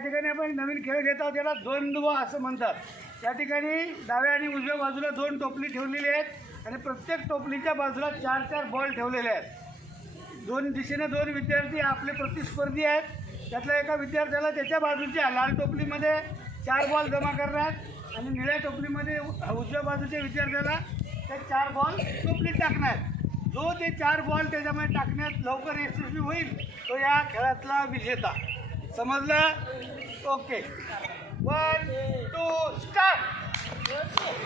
ठिकाणी आपण नवीन खेळ घेत आहोत त्याला द्वंद्व असं म्हणतात. त्या ठिकाणी डाव्या आणि उजव्या बाजूला दोन टोपली ठेवलेली आहेत आणि प्रत्येक टोपलीच्या बाजूला चार चार बॉल ठेवलेले आहेत. दोन दिशेने दोन विद्यार्थी आपले प्रतिस्पर्धी आहेत. त्यातल्या एका विद्यार्थ्याला त्याच्या बाजूच्या लाल टोपलीमध्ये चार बॉल जमा करणार आणि निळ्या टोपलीमध्ये उजव्या बाजूच्या विद्यार्थ्याला ते चार बॉल टोपलीत टाकणार जो ते चार बॉल त्याच्यामध्ये टाकण्यात लवकर यशस्वी होईल तो या खेळातला विजेता. समजलं? ओके. वन टू स्टार्ट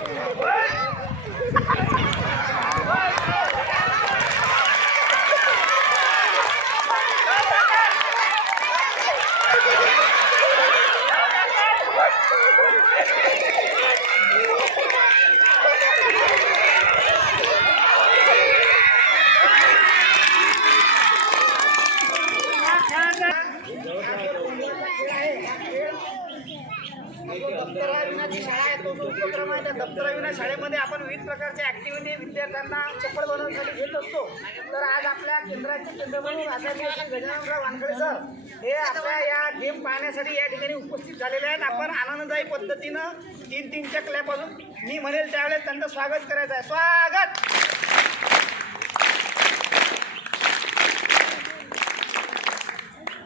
या खेळाचा दप्तराविनाची शाळा आहे. तो जो उपक्रम आहे त्या दप्तराविना शाळेमध्ये आपण विविध प्रकारच्या ऍक्टिव्हिटी विद्यार्थ्यांना चप्पल बनवण्यासाठी घेत असतो. तर आज आपल्या केंद्राचे केंद्रप्रमुख आचार्य गजाननराव वानखडे सर हे आपल्या या गेम पाहण्यासाठी या ठिकाणी उपस्थित झालेले आहेत. आपण आनंददायी पद्धतीनं तीन तीनच्या चकल्यापासून मी म्हणेल त्यावेळेस त्यांचं स्वागत करायचं आहे. स्वागत!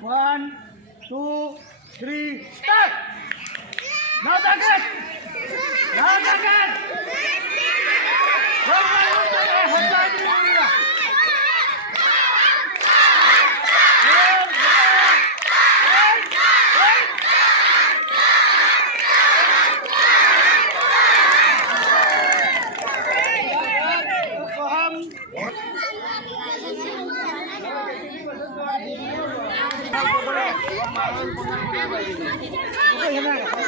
One two three No jacket! No jacket! Thank you.